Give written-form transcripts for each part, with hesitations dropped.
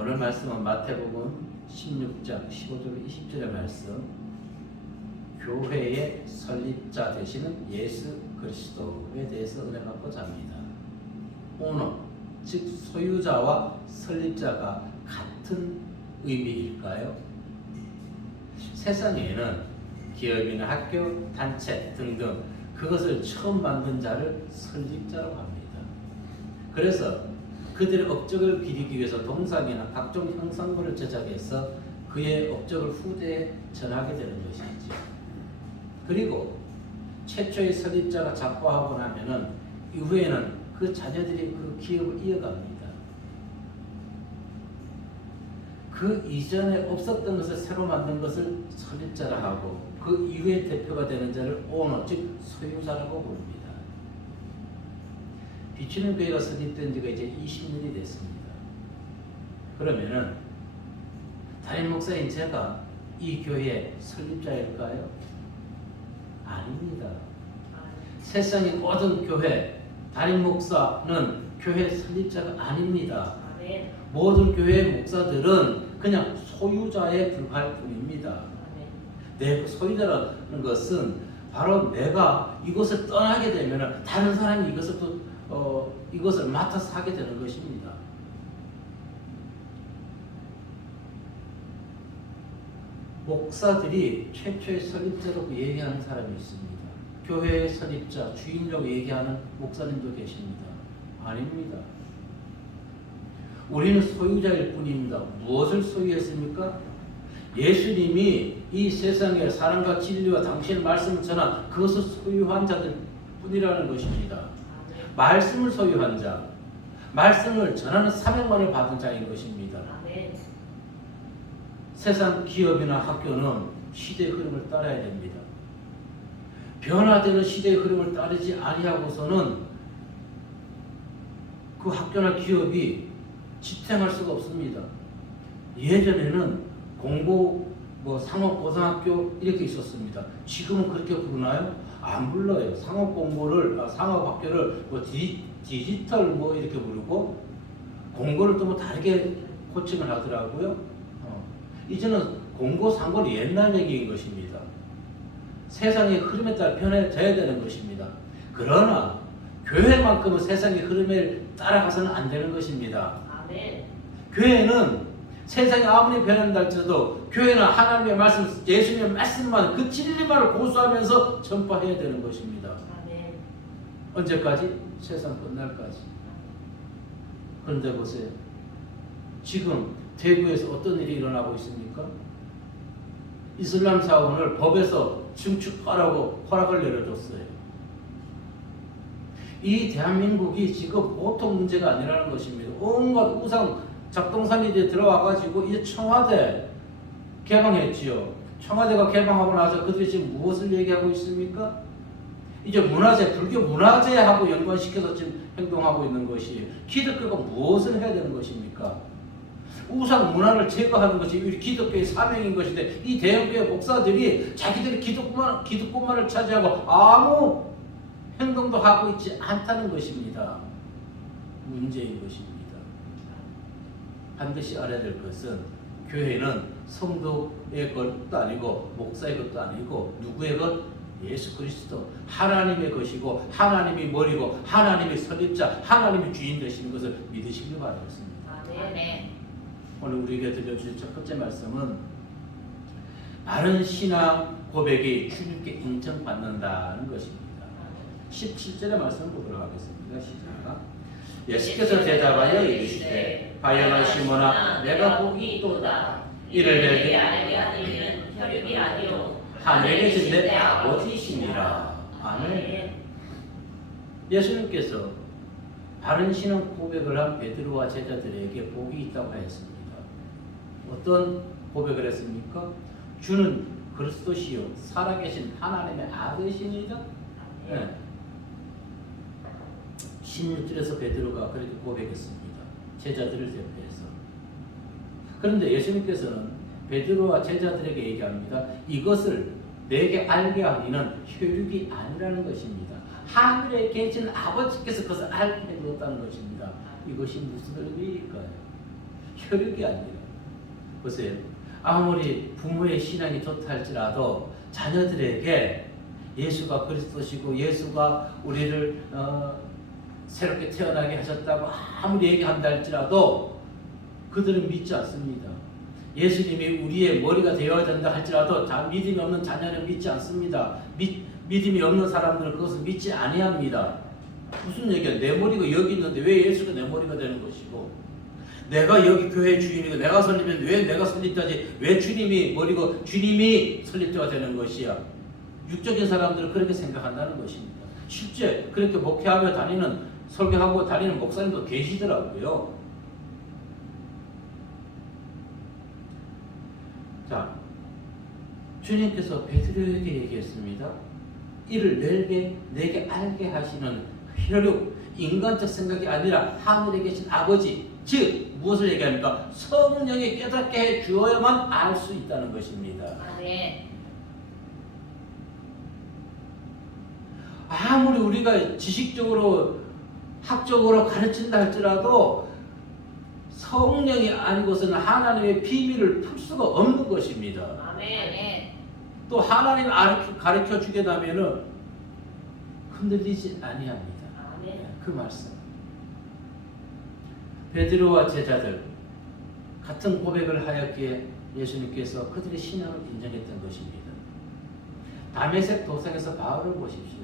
오늘 말씀은 마태복음 16장 15절 20절의 말씀, 교회의 설립자 되시는 예수 그리스도에 대해서 은혜 받고자 합니다. 오너, 즉 소유자와 설립자가 같은 의미일까요? 세상에는 기업이나 학교, 단체 등등 그것을 처음 만든 자를 설립자라고 합니다. 그래서 그들의 업적을 기리기 위해서 동상이나 각종 형상물을 제작해서 그의 업적을 후대에 전하게 되는 것이죠. 그리고 최초의 설립자가 작고하고 나면은 이후에는 그 자녀들이 그 기업을 이어갑니다. 그 이전에 없었던 것을 새로 만든 것을 설립자라 하고, 그 이후에 대표가 되는 자를 오너, 즉 소유자라고 부릅니다. 비추는 교회가 설립된 지가 이제 20년이 됐습니다. 그러면은 담임 목사인 제가 이 교회의 설립자일까요? 아닙니다. 세상의 모든 교회, 담임 목사는 교회 설립자가 아닙니다. 모든 교회의 목사들은 그냥 소유자에 불과할 뿐입니다. 내 소유자라는 것은 바로 내가 이것을 떠나게 되면 다른 사람이 이것을 맡아서 하게 되는 것입니다. 목사들이 최초의 설립자라고 얘기하는 사람이 있습니다. 교회의 설립자, 주인이라고 얘기하는 목사님도 계십니다. 아닙니다. 우리는 소유자일 뿐입니다. 무엇을 소유했습니까? 예수님이 이 세상에 사랑과 진리와 당신의 말씀을 전한 그것을 소유한 자들 뿐이라는 것입니다. 말씀을 소유한 자, 말씀을 전하는 사명만을 받은 자인 것입니다. 세상 기업이나 학교는 시대의 흐름을 따라야 됩니다. 변화되는 시대의 흐름을 따르지 아니하고서는 그 학교나 기업이 지탱할 수가 없습니다. 예전에는 공고, 상업고등학교 이렇게 있었습니다. 지금은 그렇게 부르나요? 안 불러요. 상업학교를 디지털 이렇게 부르고, 공고를 또 다르게 호칭을 하더라고요. 이제는 공고, 상고는 옛날 얘기인 것입니다. 세상의 흐름에 따라 변해져야 되는 것입니다. 그러나 교회만큼은 세상의 흐름에 따라가서는 안 되는 것입니다. 아멘. 교회는 세상이 아무리 변한다 할지라도 교회는 하나님의 말씀, 예수님의 말씀만, 그 진리만을 고수하면서 전파해야 되는 것입니다. 아멘. 언제까지? 세상 끝날까지. 그런데 보세요. 지금 대구에서 어떤 일이 일어나고 있습니까? 이슬람 사원을 법에서 증축하라고 허락을 내려줬어요. 이 대한민국이 지금 보통 문제가 아니라는 것입니다. 온갖 우상 작동산이 들어와가지고 이제 청와대 개방했지요. 청와대가 개방하고 나서 그들이 지금 무엇을 얘기하고 있습니까? 이제 문화재, 불교 문화재하고 연관시켜서 지금 행동하고 있는 것이에요. 기독교가 무엇을 해야 되는 것입니까? 우상 문화를 제거하는 것이 우리 기독교의 사명인 것인데, 이 대형교회 목사들이 자기들이 기독교만을 차지하고 아무 행동도 하고 있지 않다는 것입니다. 문제인 것입니다. 반드시 알아야 될 것은 교회는 성도의 것도 아니고 목사의 것도 아니고 누구의 것? 예수 그리스도 하나님의 것이고, 하나님이 머리고, 하나님이 설립자, 하나님이 주인 되시는 것을 믿으시길 바라겠습니다. 아멘. 오늘 우리에게 들려주신 첫 번째 말씀은 바른 신앙 고백이 주님께 인정받는다는 것입니다. 17절의 말씀을 보도록 하겠습니다. 시작. 예수께서 대답하여 이르시되 바요나 시몬아, 내가 복이 있도다. 이를 내게 알게 하는 이는 혈육이 아니요 하늘에 계신 내 아버지시니라. 아멘. 예수님께서 바른 신앙 고백을 한 베드로와 제자들에게 복이 있다고 하였습니다. 어떤 고백을 했습니까? 주는 그리스도시요 살아계신 하나님의 아들이시니라. 네. 16절에서 베드로가 그렇게 고백했습니다. 제자들을 대표해서. 그런데 예수님께서는 베드로와 제자들에게 얘기합니다. 이것을 내게 알게 하기는 혈육이 아니라는 것입니다. 하늘에 계신 아버지께서 그것을 알게 해주었다는 것입니다. 이것이 무슨 의미일까요? 혈육이 아니라. 보세요. 아무리 부모의 신앙이 좋다 할지라도 자녀들에게 예수가 그리스도시고 예수가 우리를 새롭게 태어나게 하셨다고 아무리 얘기한다 할지라도 그들은 믿지 않습니다. 예수님이 우리의 머리가 되어야 된다 할지라도 믿음이 없는 자녀는 믿지 않습니다. 믿음이 없는 사람들은 그것을 믿지 아니합니다. 무슨 얘기야? 내 머리가 여기 있는데 왜 예수가 내 머리가 되는 것이고, 내가 여기 교회 주인이고 내가 설립했는데 왜 내가 설립자지? 왜 주님이 머리고 주님이 설립자가 되는 것이야? 육적인 사람들은 그렇게 생각한다는 것입니다. 실제 그렇게 목회하며 다니는, 설교하고 다니는 목사님도 계시더라고요. 자, 주님께서 베드로에게 얘기했습니다. 이를 내게 알게 하시는 혈육, 인간적 생각이 아니라 하늘에 계신 아버지, 즉 무엇을 얘기합니까? 성령이 깨닫게 해 주어야만 알 수 있다는 것입니다. 네. 아무리 우리가 지식적으로 학적으로 가르친다 할지라도 성령이 아니고서는 하나님의 비밀을 풀 수가 없는 것입니다. 아멘. 또 하나님을 가르쳐 주게 되면은 흔들리지 아니합니다. 아멘. 그 말씀. 베드로와 제자들 같은 고백을 하였기에 예수님께서 그들의 신앙을 인정했던 것입니다. 다메섹 도상에서 바울을 보십시오.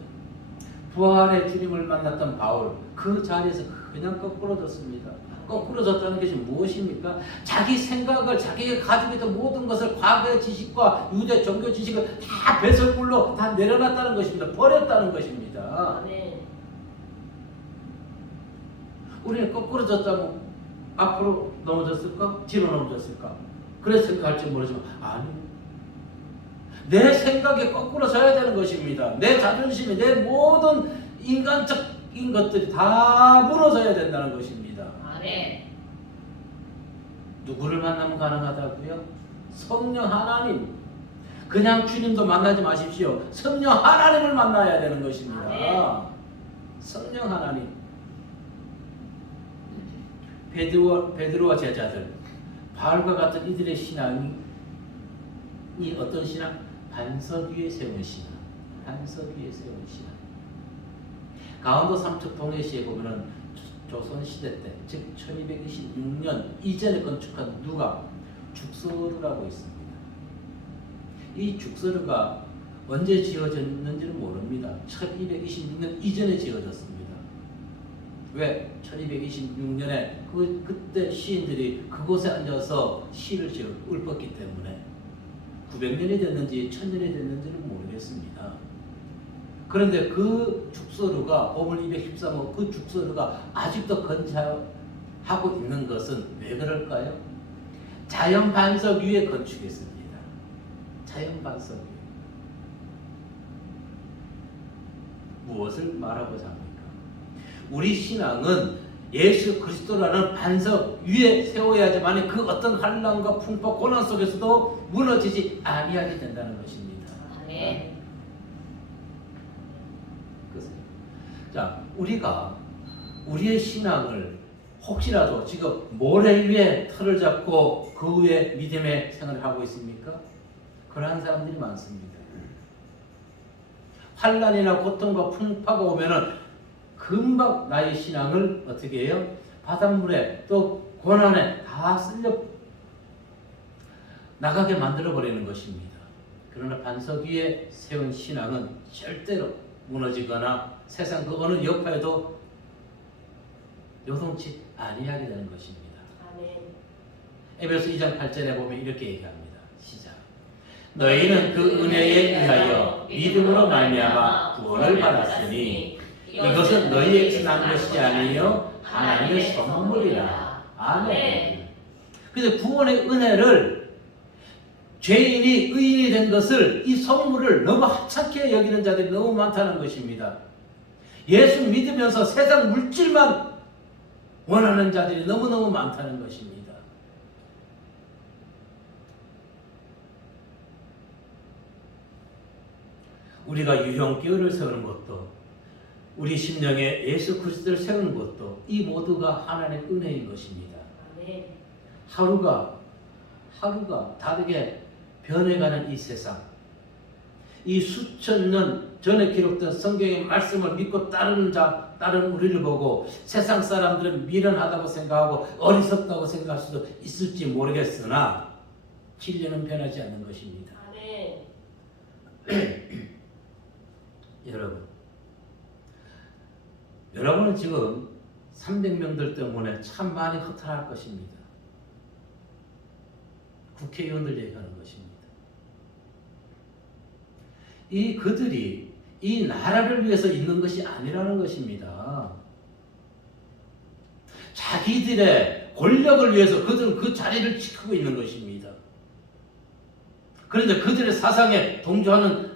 부활의 주님을 만났던 바울, 그 자리에서 그냥 거꾸로졌습니다. 거꾸로졌다는 것이 무엇입니까? 자기 생각을, 자기가 가지고 있던 모든 것을, 과거의 지식과 유대 종교 지식을 다 배설물로 다 내려놨다는 것입니다. 버렸다는 것입니다. 아멘. 우리는 거꾸로졌다면 앞으로 넘어졌을까? 뒤로 넘어졌을까? 그래서 생각할지 모르지만 아니요. 내 생각에 거꾸로 서야 되는 것입니다. 내 자존심이, 내 모든 인간적인 것들이 다 무너져야 된다는 것입니다. 아멘. 누구를 만나면 가능하다고요? 성령 하나님. 그냥 주님도 만나지 마십시오. 성령 하나님을 만나야 되는 것입니다. 아멘. 성령 하나님. 베드로와 제자들, 바울과 같은 이들의 신앙이 어떤 신앙? 반석 위에 세운 신앙. 반석 위에 세운 신앙. 강원도 삼척 동해시에 보면은 조선시대 때, 즉 1226년 이전에 건축한 누가 죽서루라고 있습니다. 이 죽서루가 언제 지어졌는지는 모릅니다. 1226년 이전에 지어졌습니다. 왜? 1226년에 그때 시인들이 그곳에 앉아서 시를 읊었기 때문에 900년이 됐는지 1000년이 됐는지는 모르겠습니다. 그런데 그 죽서루가 보물 213호 그 죽서루가 아직도 건재하고 있는 것은 왜 그럴까요? 자연 반석 위에 건축했습니다. 자연 반석 위에. 무엇을 말하고자 합니까? 우리 신앙은 예수 그리스도라는 반석 위에 세워야지만 그 어떤 환난과 풍파, 고난 속에서도 무너지지 아니하게 된다는 것입니다. 네. 자, 우리가 우리의 신앙을 혹시라도 지금 모래 위에 털을 잡고 그 위에 믿음의 생활을 하고 있습니까? 그러한 사람들이 많습니다. 환난이나 고통과 풍파가 오면은 금방 나의 신앙을 어떻게 해요? 바닷물에 또 고난에 다 쓸려 나가게 만들어버리는 것입니다. 그러나 반석 위에 세운 신앙은 절대로 무너지거나 세상 그 어느 여파에도 요동치 아니하게 되는 것입니다. 아멘. 에베소 2장 8절에 보면 이렇게 얘기합니다. 시작. 너희는 그 은혜에 의하여 믿음으로 말미암아 구원을 받았으니 이것은 너희에게서 난 것이 아니요 하나님의 선물이라. 아멘. 그래서 구원의 은혜를 죄인이 의인이 된 것을 이 선물을 너무 하찮게 여기는 자들이 너무 많다는 것입니다. 예수 믿으면서 세상 물질만 원하는 자들이 너무너무 많다는 것입니다. 우리가 유형기호를 세우는 것도 우리 심령에 예수 그리스도를 세우는 것도 이 모두가 하나님의 은혜인 것입니다. 아멘. 하루가 다르게 변해가는 이 세상, 이 수천 년 전에 기록된 성경의 말씀을 믿고 따르는 우리를 보고 세상 사람들은 미련하다고 생각하고 어리석다고 생각할 수도 있을지 모르겠으나 진리는 변하지 않는 것입니다. 아멘. 여러분은 지금 300명들 때문에 참 많이 허탈할 것입니다. 국회의원들 얘기하는 것입니다. 그들이 이 나라를 위해서 있는 것이 아니라는 것입니다. 자기들의 권력을 위해서 그들은 그 자리를 지키고 있는 것입니다. 그런데 그들의 사상에 동조하는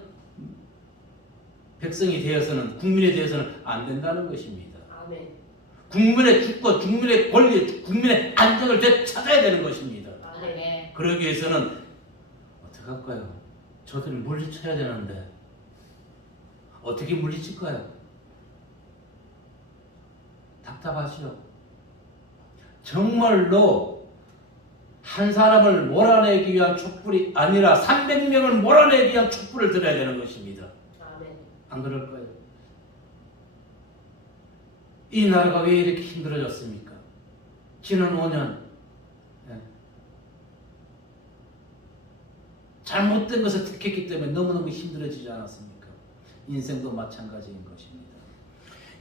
백성이 되어서는, 국민이 되어서는 안 된다는 것입니다. 아멘. 국민의 주권, 국민의 권리, 국민의 안정을 되찾아야 되는 것입니다. 아멘. 그러기 위해서는 어떻게 할까요? 저들이 물리쳐야 되는데 어떻게 물리칠까요? 답답하시죠? 정말로 한 사람을 몰아내기 위한 촛불이 아니라 300명을 몰아내기 위한 촛불을 들어야 되는 것입니다. 아멘. 안 그럴까요? 이 나라가 왜 이렇게 힘들어졌습니까? 지난 5년 잘못된 것을 택했기 때문에 너무너무 힘들어지지 않았습니까? 인생도 마찬가지인 것입니다.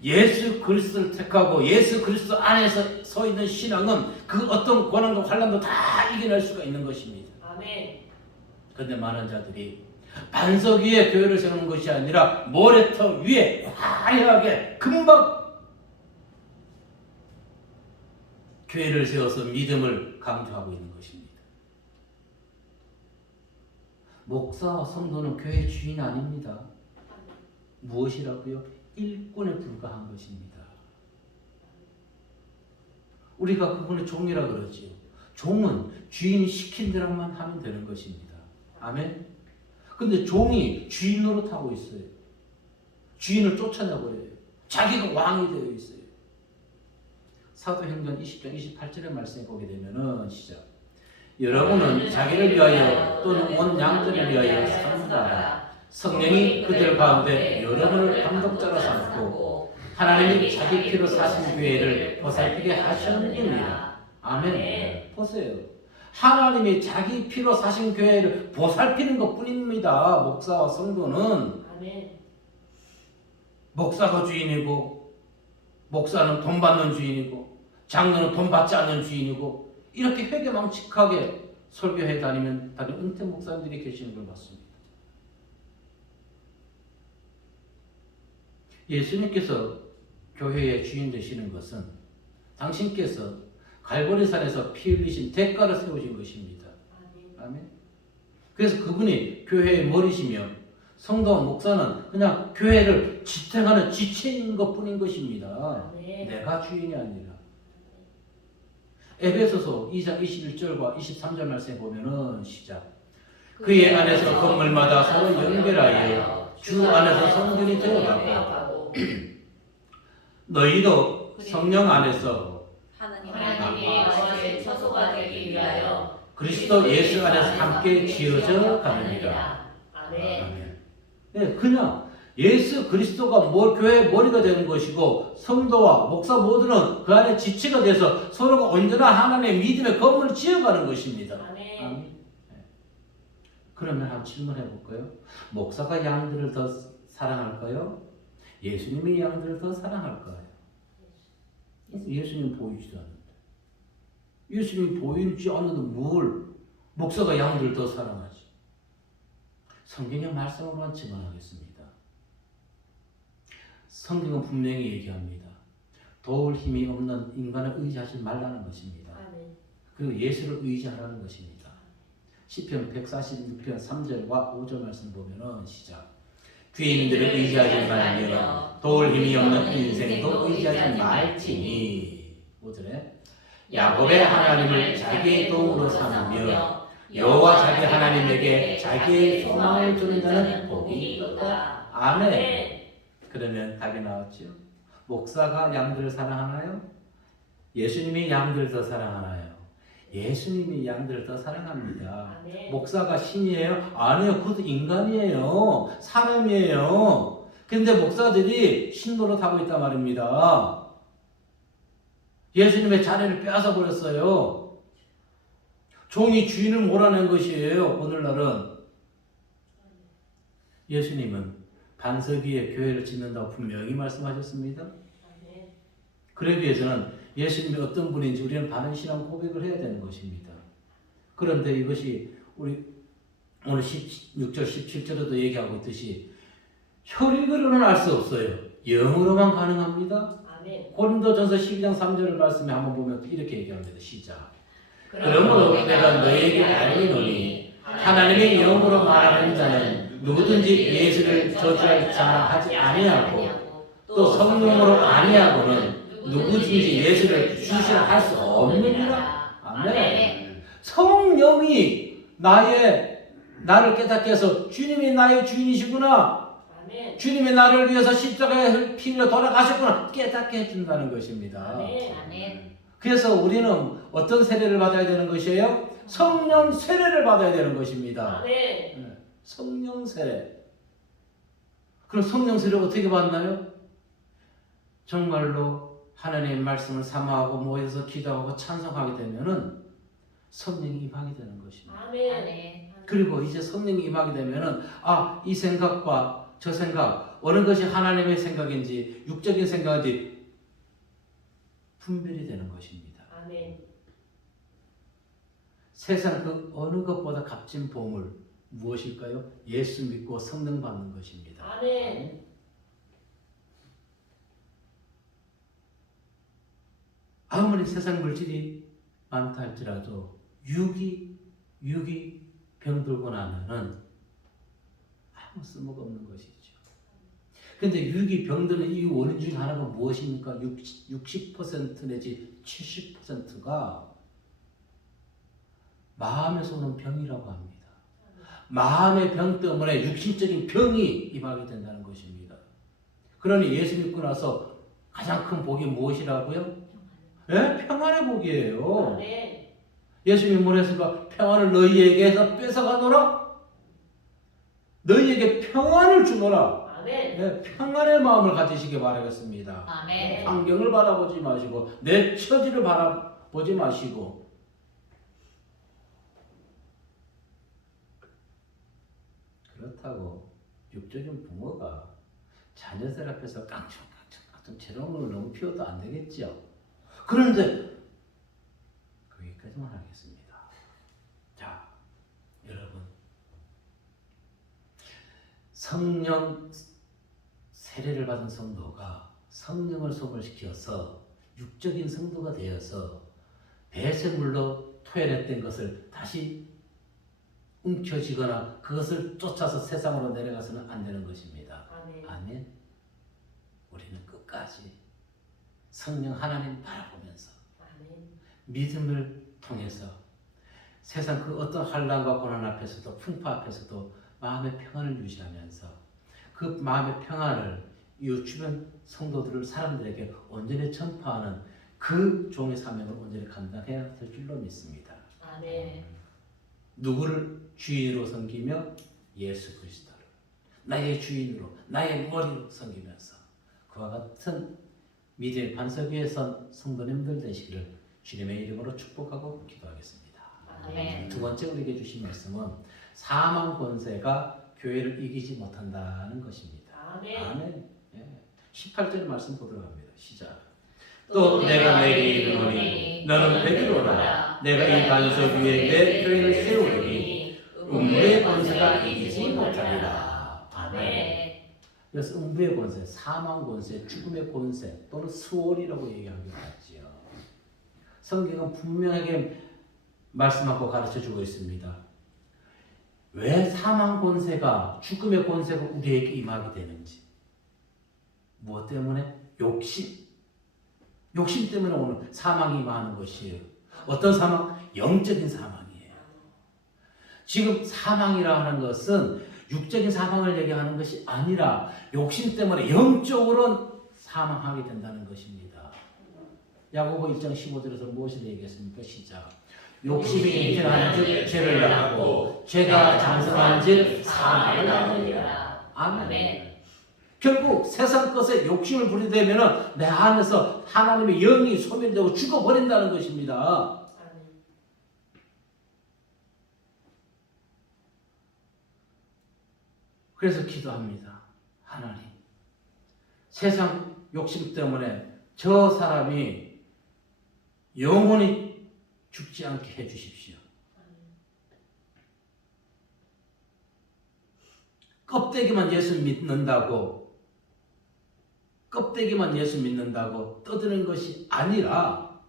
예수 그리스도를 택하고 예수 그리스도 안에서 서 있는 신앙은 그 어떤 고난과 환난도 다 이겨낼 수가 있는 것입니다. 아멘. 그런데 많은 자들이 반석 위에 교회를 세우는 것이 아니라 모래터 위에 화려하게 금방 교회를 세워서 믿음을 강조하고 있는 것입니다. 목사와 성도는 교회 주인 아닙니다. 무엇이라고요? 일꾼에 불과한 것입니다. 우리가 그분의 종이라 그러지요. 종은 주인이 시킨 대로만 하면 되는 것입니다. 아멘? 근데 종이 주인 노릇하고 있어요. 주인을 쫓아내버려요. 자기가 왕이 되어 있어요. 사도행전 20장 28절의 말씀에 보게 되면은 시작. 여러분은 자기를 위하여 또는 온 양들을 위하여 사는가 성령이 그들 가운데 여러분을 감독자로 삼고 하나님이 자기 피로 사신 교회를 보살피게 하셨느니라. 아멘. 보세요. 하나님이 자기 피로 사신 교회를 보살피는 것뿐입니다. 목사와 성도는. 아멘. 목사가 주인이고 목사는 돈 받는 주인이고 장로는 돈 받지 않는 주인이고 이렇게 회개망측하게 설교해 다니는 다른 은퇴 목사님들이 계시는 걸 봤습니다. 예수님께서 교회의 주인 되시는 것은 당신께서 갈보리산에서 피 흘리신 대가를 세우신 것입니다. 아멘. 그래서 그분이 교회의 머리시며 성도와 목사는 그냥 교회를 지탱하는 지체인 것뿐인 것입니다. 내가 주인이 아니라. 에베소서 2장 21절과 23절 말씀에 보면은 시작. 그의 안에서 건물마다 서로 연결하여 주 안에서 성전이 되어가고 너희도 성령 안에서 하나님의 거룩의 처소가 되기 위하여 그리스도 예수 안에서 함께 지어져 가느니라. 아멘. 네, 그냥 예수 그리스도가 교회의 머리가 되는 것이고 성도와 목사 모두는 그 안에 지체가 돼서 서로가 언제나 하나님의 믿음의 건물을 지어가는 것입니다. 아멘. 아멘. 네. 그러면 한번 질문해 볼까요? 목사가 양들을 더 사랑할까요? 예수님이 양들을 더 사랑할까요? 예수님 보이지도 않는데. 예수님이 보이지 않는데 뭘 목사가 양들을 더 사랑하지? 성경의 말씀으로만 증언하겠습니다. 성경은 분명히 얘기합니다. 도울 힘이 없는 인간을 의지하지 말라는 것입니다. 아멘. 그리고 예수를 의지하라는 것입니다. 시편 146편 3절과 5절 말씀 보면은 시작. 귀인들을 의지하지 말며 도울 힘이 없는 인생도 의지하지 말지니. 5절에 야곱의 하나님을 자기의 도움으로 삼으며 여호와 자기 하나님에게 자기의 소망을 두는 자는 복이 있도다. 아멘. 그러면 답이 나왔죠. 목사가 양들을 사랑하나요? 예수님이 양들을 더 사랑하나요? 예수님이 양들을 더 사랑합니다. 아멘. 목사가 신이에요? 아니에요. 그것도 인간이에요. 사람이에요. 근데 목사들이 신 노릇하고 있단 말입니다. 예수님의 자리를 빼앗아 버렸어요. 종이 주인을 몰아낸 것이에요. 오늘날은. 예수님은 반석 위에 교회를 짓는다고 분명히 말씀하셨습니다. 아멘. 그러기 위해서는 예수님이 어떤 분인지 우리는 바른 신앙 고백을 해야 되는 것입니다. 그런데 이것이 우리 오늘 16절, 17절에도 얘기하고 있듯이 혈육으로는 알 수 없어요. 영으로만 가능합니다. 아멘. 고린도전서 12장 3절을 말씀에 한번 보면 이렇게 얘기합니다. 시작. 그러므로 내가 너에게 알리노니 하나님의 영으로 말하는 자는 누구든지 예수를 저주할 자라 하지 아니하고 또 성령으로 아니하고는 누구든지 예수를 주시할 수 없느니라. 아멘. 성령이 나를 깨닫게 해서 주님이 나의 주인이시구나. 아멘. 주님이 나를 위해서 십자가에 피를 돌아가셨구나. 깨닫게 해준다는 것입니다. 아멘. 그래서 우리는 어떤 세례를 받아야 되는 것이에요? 성령 세례를 받아야 되는 것입니다. 아멘. 성령 세례. 그럼 성령 세례를 어떻게 받나요? 정말로 하나님의 말씀을 사모하고 모여서 기도하고 찬송하게 되면은 성령이 임하게 되는 것입니다. 아멘. 그리고 이제 성령이 임하게 되면은 이 생각과 저 생각 어느 것이 하나님의 생각인지 육적인 생각인지 분별이 되는 것입니다. 아멘. 세상 그 어느 것보다 값진 보물 무엇일까요? 예수 믿고 성령 받는 것입니다. 아멘. 아무리 세상 물질이 많다 할지라도 육이 병들고 나면은 아무 쓸모가 없는 것이죠. 근데 육이 병드는 이유 원인 중에 하나가 무엇입니까? 60% 내지 70%가 마음에서 오는 병이라고 합니다. 마음의 병 때문에 육신적인 병이 임하게 된다는 것입니다. 그러니 예수 믿고 나서 가장 큰 복이 무엇이라고요? 예? 평안의 복이에요. 아멘. 예수님이 뭐랬을까? 평안을 너희에게서 뺏어가노라? 너희에게 평안을 주노라. 아멘. 예, 평안의 마음을 가지시기 바라겠습니다. 아멘. 환경을 바라보지 마시고 내 처지를 바라보지 마시고 그렇다고 육적인 부모가 자녀들 앞에서 깡총깡총 재롱을 너무 피워도 안 되겠죠. 그런데 거기까지만 하겠습니다. 자, 여러분 성령 세례를 받은 성도가 성령을 소멸시켜서 육적인 성도가 되어서 배설물로 토해냈던 것을 다시 움켜쥐거나 그것을 쫓아서 세상으로 내려가서는 안 되는 것입니다. 아멘. 아멘. 우리는 끝까지 성령 하나님 바라보면서 아멘. 믿음을 통해서 세상 그 어떤 환난과 고난 앞에서도 풍파 앞에서도 마음의 평안을 유지하면서 그 마음의 평안을 이웃 주변 성도들을 사람들에게 온전히 전파하는 그 종의 사명을 온전히 감당해야 될 줄로 믿습니다. 아멘. 누구를 주인으로 섬기며 예수 그리스도를 나의 주인으로 나의 머리로 섬기면서 그와 같은 믿음의 반석 위에 선 성도님들 되시기를 주님의 이름으로 축복하고 기도하겠습니다. 아멘. 두 번째 우리에게 주신 말씀은 사망 권세가 교회를 이기지 못한다는 것입니다. 아멘. 아멘. 예. 18절 말씀 보도록 합니다. 시작. 또 내가 내게 이르노니 너는 베드로라. 내가 이 반석 위에 내 교회를 세우리니 음부의 권세가 이기지 못하리라. 아멘. 그래서 음부의 권세, 사망 권세, 죽음의 권세 또는 수월이라고 얘기하기도 하지요. 성경은 분명하게 말씀하고 가르쳐주고 있습니다. 왜 사망 권세가, 죽음의 권세가 우리에게 임하게 되는지. 무엇 때문에? 욕심. 욕심 때문에 오늘 사망이 임하는 것이에요. 어떤 사망? 영적인 사망이에요. 지금 사망이라 하는 것은 육적인 사망을 얘기하는 것이 아니라 욕심 때문에 영적으로 사망하게 된다는 것입니다. 야고보 1장 15절에서 무엇을 얘기했습니까? 시작. 욕심이 잉태한즉 죄를 낳고 죄가 장성한즉 사망을 낳느니라. 아멘. 아멘. 결국 세상 것에 욕심을 부리되면 내 안에서 하나님의 영이 소멸되고 죽어버린다는 것입니다. 아멘. 그래서 기도합니다. 하나님, 세상 욕심 때문에 저 사람이 영원히 죽지 않게 해주십시오. 껍데기만 예수 믿는다고 떠드는 것이 아니라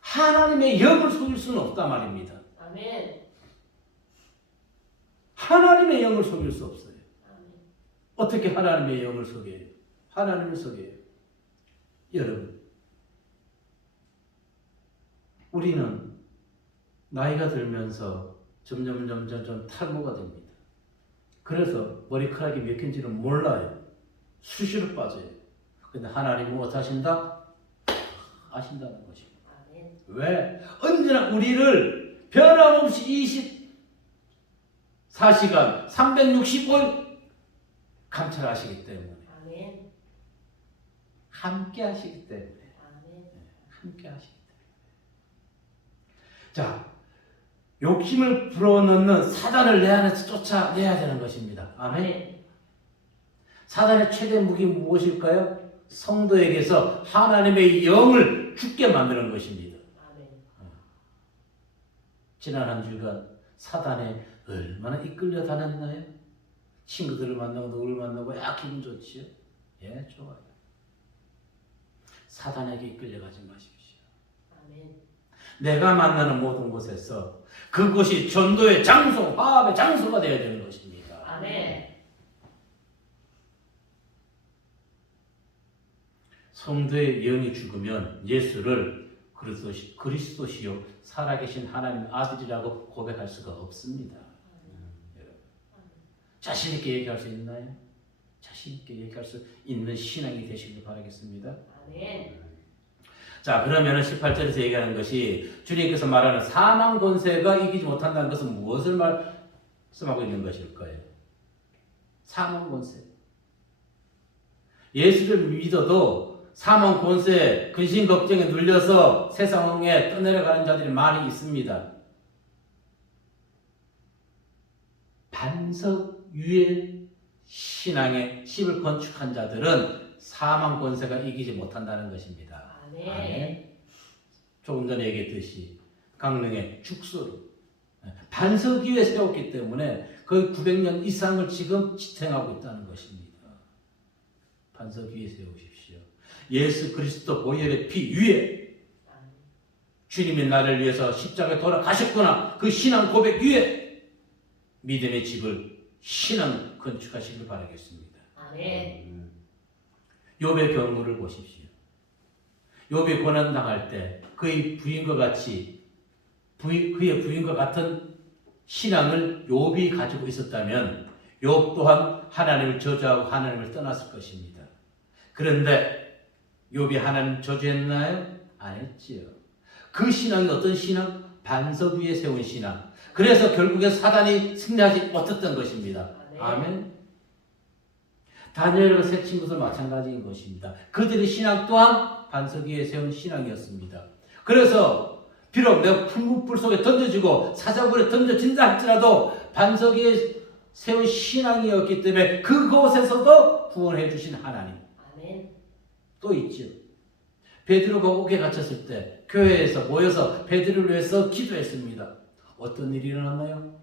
하나님의 영을 속일 수는 없단 말입니다. 아멘. 하나님의 영을 속일 수 없어요. 아멘. 어떻게 하나님의 영을 속여요? 하나님을 속여요. 여러분, 우리는 나이가 들면서 점점 탈모가 됩니다. 그래서 머리카락이 몇 개인지는 몰라요. 수시로 빠져요. 근데 하나님은 어떠하신다? 아신다는 것입니다. 아멘. 왜? 언제나 우리를 변함없이 24시간 365일 감찰하시기 때문에, 아멘. 함께 하시기 때문에, 아멘. 함께 하시기 때문에. 자, 욕심을 불어넣는 사단을 내 안에서 쫓아내야 되는 것입니다. 아멘. 사단의 최대 무기 무엇일까요? 성도에게서 하나님의 영을 죽게 만드는 것입니다. 아멘. 지난 한 주간 사단에 얼마나 이끌려 다녔나요? 친구들을 만나고 누구를 만나고 기분 좋지요? 예, 좋아요. 사단에게 이끌려가지 마십시오. 아멘. 내가 만나는 모든 곳에서 그곳이 전도의 장소, 화합의 장소가 되어야 되는 것입니다. 아멘. 성도의 영이 죽으면 예수를 그리스도시요 살아계신 하나님의 아들이라고 고백할 수가 없습니다. 자신 있게 얘기할 수 있나요? 자신 있게 얘기할 수 있는 신앙이 되시길 바라겠습니다. 아멘. 자, 그러면은 18절에서 얘기하는 것이 주님께서 말하는 사망 권세가 이기지 못한다는 것은 무엇을 말씀하고 있는 것일까요? 사망 권세. 예수를 믿어도 사망 권세, 근심 걱정에 눌려서 세상에 떠내려가는 자들이 많이 있습니다. 반석 위에 신앙의 집을 건축한 자들은 사망 권세가 이기지 못한다는 것입니다. 아멘. 아멘. 조금 전에 얘기했듯이 강릉의 죽소를 반석 위에 세웠기 때문에 거의 900년 이상을 지금 지탱하고 있다는 것입니다. 반석 위에 세우십시오. 예수 그리스도 보혈의 피 위에 주님이 나를 위해서 십자가에 돌아가셨구나. 그 신앙 고백 위에 믿음의 집을 신앙 건축하시길 바라겠습니다. 아멘. 욥의 경우를 보십시오. 욥이 고난 당할 때 그의 부인과 같은 신앙을 욥이 가지고 있었다면 욥 또한 하나님을 저주하고 하나님을 떠났을 것입니다. 그런데 욥이 하나님 저주했나요? 안 했지요. 그 신앙이 어떤 신앙? 반석 위에 세운 신앙. 그래서 결국에 사단이 승리하지 못했던 것입니다. 아멘. 다니엘과 세 친구들 마찬가지인 것입니다. 그들의 신앙 또한 반석 위에 세운 신앙이었습니다. 그래서 비록 내가 풀무불 속에 던져지고 사자굴에 던져진다 할지라도 반석 위에 세운 신앙이었기 때문에 그곳에서도 구원해 주신 하나님. 아멘. 또 있죠. 베드로가 옥에 갇혔을 때 교회에서 모여서 베드로를 위해서 기도했습니다. 어떤 일이 일어났나요?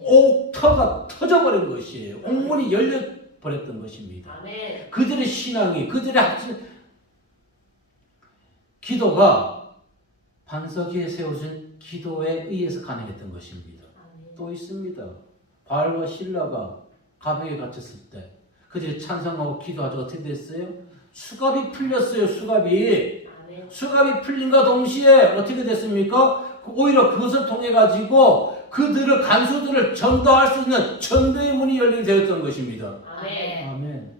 옥터가 터져버린 것이에요. 옥문이 열려버렸던 것입니다. 아멘. 그들의 신앙이, 그들의 기도가 반석 위에 세워진 기도에 의해서 가능했던 것입니다. 아멘. 또 있습니다. 바울과 실라가 감옥에 갇혔을 때 그들이 찬송하고 기도하죠. 어떻게 됐어요? 수갑이 풀렸어요. 수갑이. 아멘. 수갑이 풀린과 동시에 어떻게 됐습니까? 오히려 그것을 통해 가지고 그들을 간수들을 전도할 수 있는 전도의 문이 열리게 되었던 것입니다. 아멘. 아멘.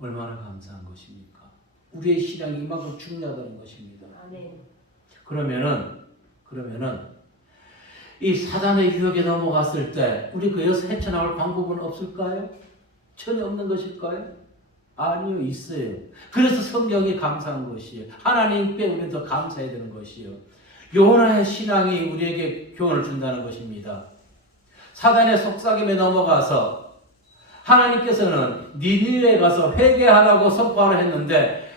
얼마나 감사한 것입니까? 우리의 신앙이 이만큼 중요하다는 것입니다. 아멘. 그러면은 그러면은 이 사단의 유혹에 넘어갔을 때 우리 그에서 헤쳐나올 방법은 없을까요? 전혀 없는 것일까요? 아니요, 있어요. 그래서 성경이 감사한 것이에요. 하나님께 우리는 더 감사해야 되는 것이에요. 요나의 신앙이 우리에게 교훈을 준다는 것입니다. 사단의 속삭임에 넘어가서 하나님께서는 니느웨에 가서 회개하라고 선포를 했는데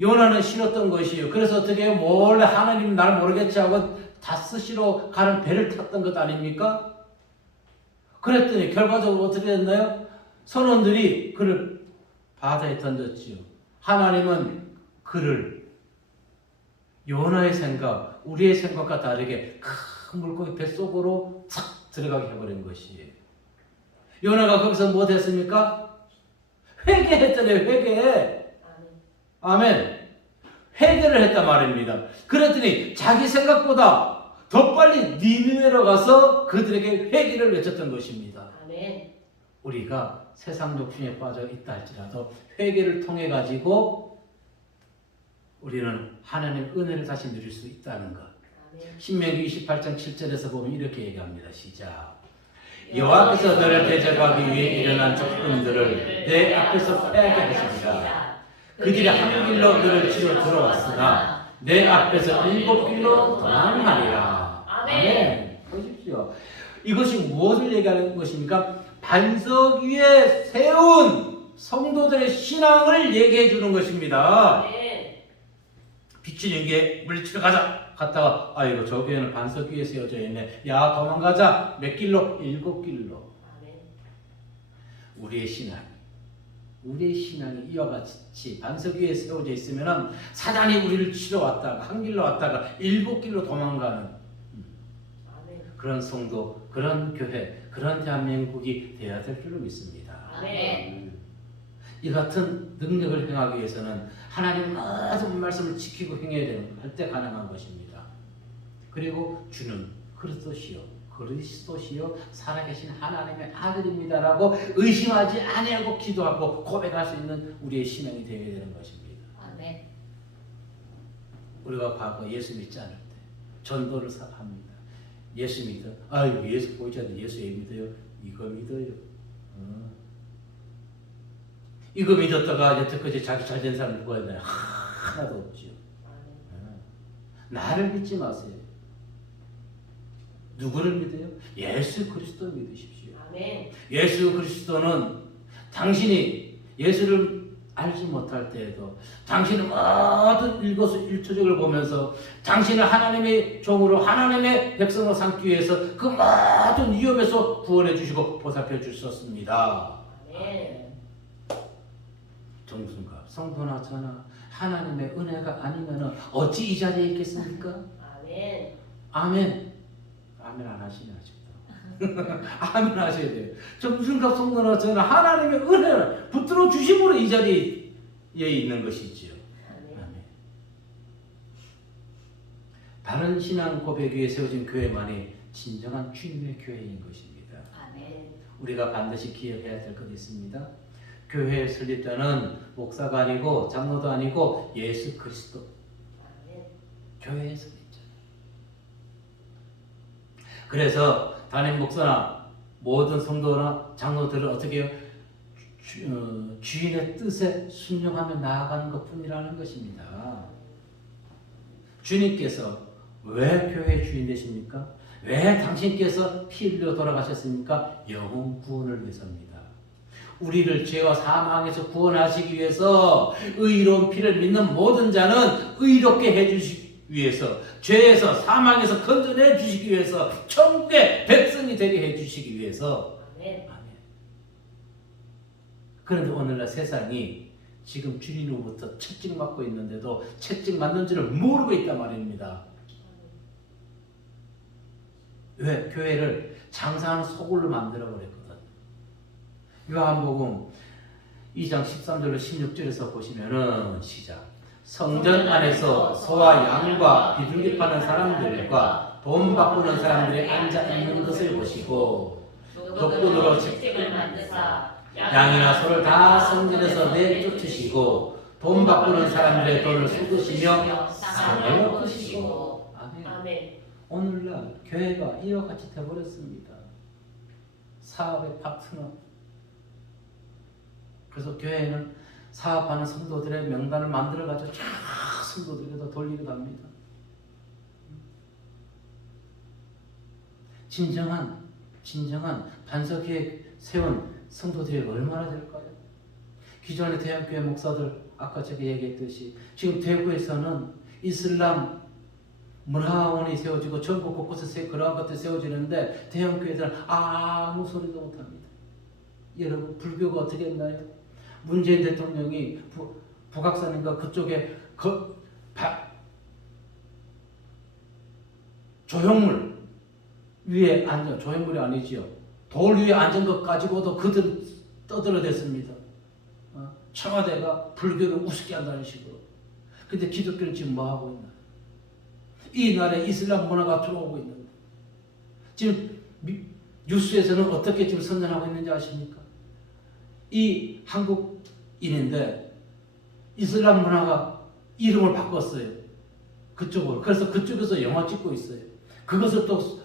요나는 싫었던 것이에요. 그래서 어떻게 해요? 몰래 하나님 날 모르겠지 하고 다스시로 가는 배를 탔던 것 아닙니까? 그랬더니 결과적으로 어떻게 됐나요? 선원들이 그를 바다에 던졌지요. 하나님은 그를 요나의 생각, 우리의 생각과 다르게 큰 물고기 뱃속으로 싹 들어가게 해버린 것이에요. 요나가 거기서 뭐 됐습니까? 회개했잖아요. 회개. 아멘. 회개를 했단 말입니다. 그랬더니 자기 생각보다 더 빨리 니느웨로 가서 그들에게 회개를 외쳤던 것입니다. 아멘. 우리가 세상 욕심에 빠져 있다 할지라도 회개를 통해 가지고 우리는 하나님의 은혜를 다시 누릴 수 있다는 것. 신명기 28장 7절에서 보면 이렇게 얘기합니다. 시작. 여호와께서 너를 대적하기 위해 일어난 적군들을 내 앞에서 패하게 하시리라. 그들이 한 길로 너를 치러 들어왔으나 내 앞에서 7길로 도망하리라. 아멘. 보십시오. 이것이 무엇을 얘기하는 것입니까? 반석 위에 세운 성도들의 신앙을 얘기해 주는 것입니다. 비추는 게 물리치러 가자. 갔다가 아이고 저 교회는 반석 위에 세워져 있네. 야 도망가자. 몇 길로? 7길로. 우리의 신앙이 이와 같이 반석 위에 세워져 있으면 사단이 우리를 치러 왔다가 한 길로 왔다가 7길로 도망가는 그런 성도, 그런 교회, 그런 대한민국이 되어야 될 줄로 믿습니다. 이 같은 능력을 행하기 위해서는 하나님 모든 말씀을 지키고 행해야 되는 할 때 가능한 것입니다. 그리고 주는 그리스도시요 살아계신 하나님의 아들입니다라고 의심하지 아니하고 기도하고 고백할 수 있는 우리의 신앙이 되어야 되는 것입니다. 아멘. 우리가 과거 예수 믿지 않을 때 전도를 합니다. 예수 믿어. 아유 예수 보이지 않는데 예수 왜 믿어요? 이거 믿어요. 이거 믿었다가 여태까지 자기 잘된 사람 누가 있나요? 하나도 없지요. 나를 믿지 마세요. 누구를 믿어요? 예수 그리스도 믿으십시오. 아멘. 예수 그리스도는 당신이 예수를 알지 못할 때에도 당신은 모든 일거수일투족을 보면서 당신을 하나님의 종으로 하나님의 백성으로 삼기 위해서 그 모든 위험에서 구원해 주시고 보살펴 주셨습니다. 아멘. 정순가 성도나 저나 하나님의 은혜가 아니면 어찌 이 자리에 있겠습니까? 아멘. 아멘. 아멘 안 하시네 아직도. 아멘 하셔야 돼요. 정순가 성도나 저나 하나님의 은혜를 붙들어 주심으로 이 자리에 있는 것이지요. 아멘. 바른 신앙 고백 위에 세워진 교회만이 진정한 주님의 교회인 것입니다. 아멘. 우리가 반드시 기억해야 될 것이 있습니다. 교회의 설립자는 목사가 아니고 장로도 아니고 예수 그리스도. 아멘. 교회의 설립자. 그래서 담임 목사나 모든 성도나 장로들은 어떻게 해요? 주인의 뜻에 순종하며 나아가는 것뿐이라는 것입니다. 주님께서 왜 교회의 주인 되십니까? 왜 당신께서 피 흘려 돌아가셨습니까? 영혼 구원을 위해서입니다. 우리를 죄와 사망에서 구원하시기 위해서 의로운 피를 믿는 모든 자는 의롭게 해주시기 위해서 죄에서 사망에서 건져내 주시기 위해서 천국의 백성이 되게 해주시기 위해서. 아멘. 그런데 오늘날 세상이 지금 주님으로부터 채찍 맞고 있는데도 채찍 맞는 줄을 모르고 있단 말입니다. 왜? 교회를 장사하는 소굴로 만들어버렸거든. 요한복음 2장 13절로 16절에서 보시면은 시작. 성전 안에서 소와 양과 비둘기 파는 사람들과 돈 바꾸는 사람들이 앉아 있는 것을 보시고 독분으로 채찍을 만드사 양이나 소를 다 성전에서 내쫓으시고 돈 바꾸는 사람들의 돈을 쏟으시며 상을 엎으시고. 아멘. 아멘. 오늘날 교회가 이와 같이 되어버렸습니다. 사업의 파트너. 그래서 교회는 사업하는 성도들의 명단을 만들어가지고 쫙 성도들에게 돌리기도 합니다. 진정한 반석에 세운 성도들이 얼마나 될까요? 기존의 대형교회 목사들 아까 제가 얘기했듯이 지금 대구에서는 이슬람 문화원이 세워지고 전국 곳곳에 그러한 것들이 세워지는데 대형교회들은 아무 소리도 못합니다. 여러분 불교가 어떻게 했나요? 문재인 대통령이 북악산인가 그쪽에 조형물 위에 앉아, 조형물이 아니지요. 돌 위에 앉은 것 가지고도 그들 떠들어댔습니다. 청와대가 불교를 우습게 한다는 식으로. 근데 기독교는 지금 뭐 하고 있나? 이 나라에 이슬람 문화가 들어오고 있는데 지금 뉴스에서는 어떻게 지금 선전하고 있는지 아십니까? 이 한국인인데 이슬람 문화가 이름을 바꿨어요. 그쪽으로. 그래서 그쪽에서 영화 찍고 있어요. 그것을 또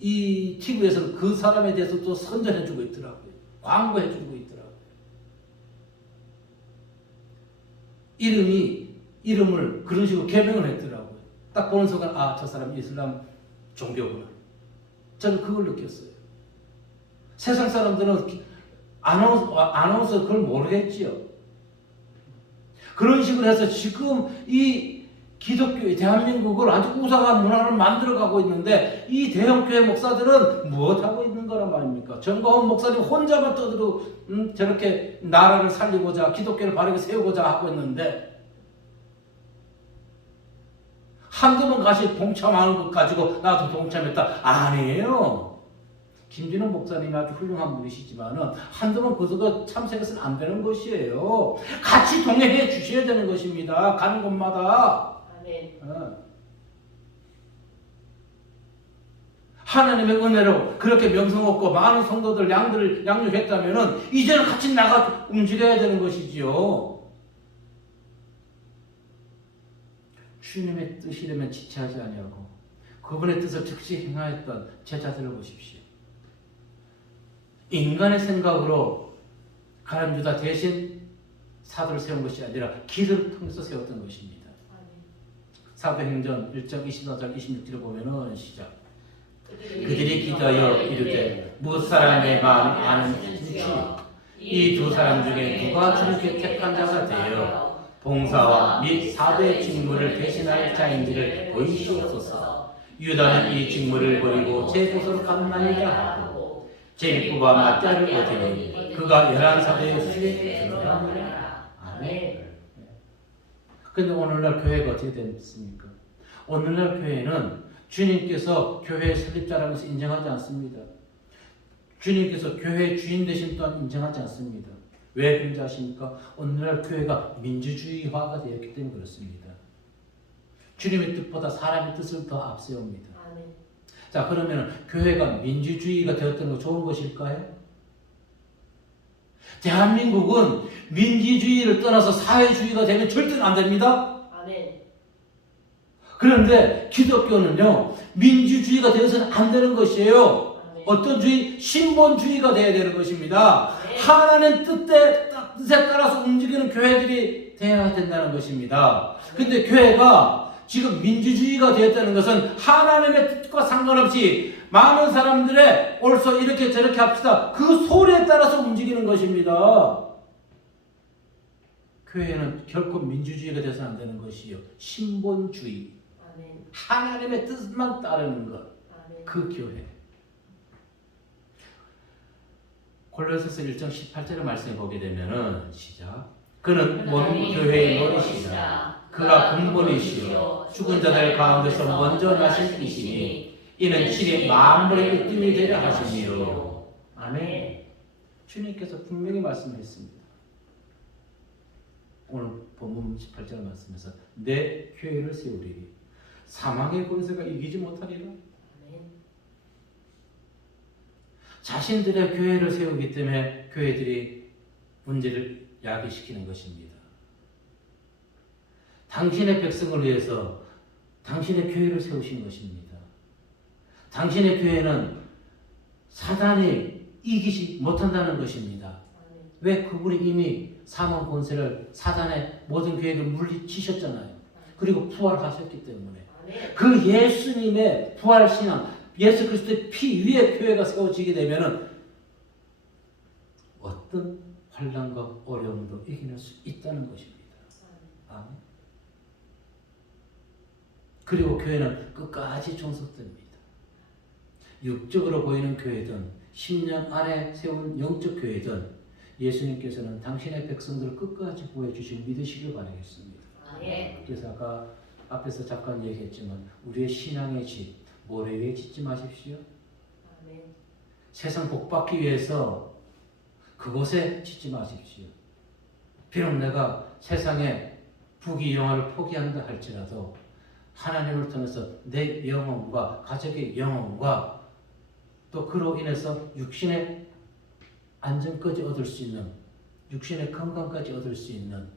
이 TV에서는 그 사람에 대해서 또 선전해주고 있더라고요. 광고해주고 있더라고요. 이름을 그런 식으로 개명을 했더라고요. 딱 보는 순간 저 사람 이슬람 종교구나. 저는 그걸 느꼈어요. 세상 사람들은 아나운서 그걸 모르겠지요. 그런 식으로 해서 지금 이 기독교 대한민국을 아주 우상한 문화를 만들어가고 있는데 이 대형교회 목사들은 무엇하고 있는 거란 말입니까? 정광훈 목사님 혼자만 떠들고 저렇게 나라를 살리고자 기독교를 바르게 세우고자 하고 있는데 한두 번 같이 동참하는 것 가지고 나도 동참했다. 아니에요. 김진호 목사님이 아주 훌륭한 분이시지만은 한두 번 그거 참석해서는 안 되는 것이에요. 같이 동행해 주셔야 되는 것입니다. 가는 곳마다. 아멘. 하나님의 은혜로 그렇게 명성 얻고 많은 성도들 양들을 양육했다면은 이제는 같이 나가 움직여야 되는 것이지요. 주님의 뜻이라면 지체하지 아니하고 그분의 뜻을 즉시 행하였던 제자들을 보십시오. 인간의 생각으로 가룟 유다 대신 사도를 세운 것이 아니라 기도를 통해서 세웠던 것입니다. 사도행전 1장 24절 26절을 보면은 시작. 그들이 기도하여 이르되 무사람의 마음 아는 진치 이 두 사람 중에 누가 주님께 택한 자가 되어 봉사와 및 사도의 직무를 대신할 자인지를 보이시옵소서. 유다는 이 직무를 버리고 제 곳으로 갔나이다 하고 제비뽑아 맞자를 얻으니 그가 11사도의 수에 들어가니라. 아멘. 근데 오늘날 교회가 어떻게 됐습니까? 오늘날 교회는 주님께서 교회의 설립자라는 것을 인정하지 않습니다. 주님께서 교회의 주인 되신 또한 인정하지 않습니다. 왜 그런지 아십니까? 오늘날 교회가 민주주의화가 되었기 때문에 그렇습니다. 주님의 뜻보다 사람의 뜻을 더 앞세웁니다. 아멘. 자, 그러면 교회가 민주주의가 되었다는 거 좋은 것일까요? 대한민국은 민주주의를 떠나서 사회주의가 되면 절대로 안 됩니다. 아멘. 그런데 기독교는요, 민주주의가 되어서는 안 되는 것이에요. 아멘. 어떤 주의? 신본주의가 되어야 되는 것입니다. 네. 하나님 뜻에 따라서 움직이는 교회들이 되어야 된다는 것입니다. 근데 교회가 지금 민주주의가 되었다는 것은 하나님의 뜻과 상관없이 많은 사람들의 옳소 이렇게 저렇게 합시다. 그 소리에 따라서 움직이는 것입니다. 교회는 결코 민주주의가 되어서는 안 되는 것이요. 신본주의. 아멘. 하나님의 뜻만 따르는 것. 아멘. 그 교회. 골로새서 1장 18절의 말씀을 보게 되면은 시작. 그는 원 교회의 머리시라. 그가 근본이시요 죽은 자들 가운데서 먼저 나신 이시니 이는 신의 만물의 으뜸이 되려 하심이요. 아멘. 주님께서 분명히 말씀했습니다. 오늘 본문 18절 말씀에서 내 교회를 세우리니 사망의 권세가 이기지 못하리라. 아멘. 자신들의 교회를 세우기 때문에 교회들이 문제를 야기시키는 것입니다. 당신의 백성을 위해서 당신의 교회를 세우신 것입니다. 당신의 교회는 사단이 이기지 못한다는 것입니다. 아멘. 왜? 그분이 이미 사망 권세를 사단의 모든 계획을 물리치셨잖아요. 그리고 부활하셨기 때문에 아멘. 그 예수님의 부활 신앙, 예수 그리스도의 피 위에 교회가 세워지게 되면은 어떤 환난과 어려움도 이겨낼 수 있다는 것입니다. 아멘. 그리고 교회는 끝까지 존속됩니다. 육적으로 보이는 교회든 10년 안에 세운 영적 교회든 예수님께서는 당신의 백성들을 끝까지 구해주시고 믿으시길 바라겠습니다. 아멘. 그래서 아까 앞에서 잠깐 얘기했지만 우리의 신앙의 집 모래 위에 짓지 마십시오. 아멘. 세상 복받기 위해서 그곳에 짓지 마십시오. 비록 내가 세상의 부귀 영화를 포기한다 할지라도 하나님을 통해서 내 영혼과 가족의 영혼과 또 그로 인해서 육신의 안전까지 얻을 수 있는, 육신의 건강까지 얻을 수 있는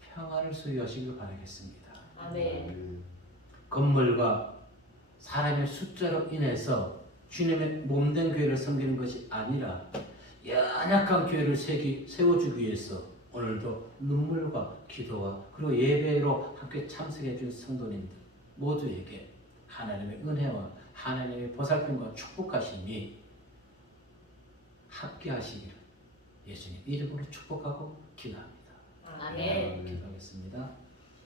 평안을 소유하시길 바라겠습니다. 아멘. 건물과 사람의 숫자로 인해서 주님의 몸된 교회를 섬기는 것이 아니라 연약한 교회를 세워주기 위해서 오늘도 눈물과 기도와 그리고 예배로 함께 참석해 준 성도님들 모두에게 하나님의 은혜와 하나님의 보살핌과 축복하심이 함께 하시기를 예수님 이름으로 축복하고 기도합니다. 아멘. 기도하겠습니다.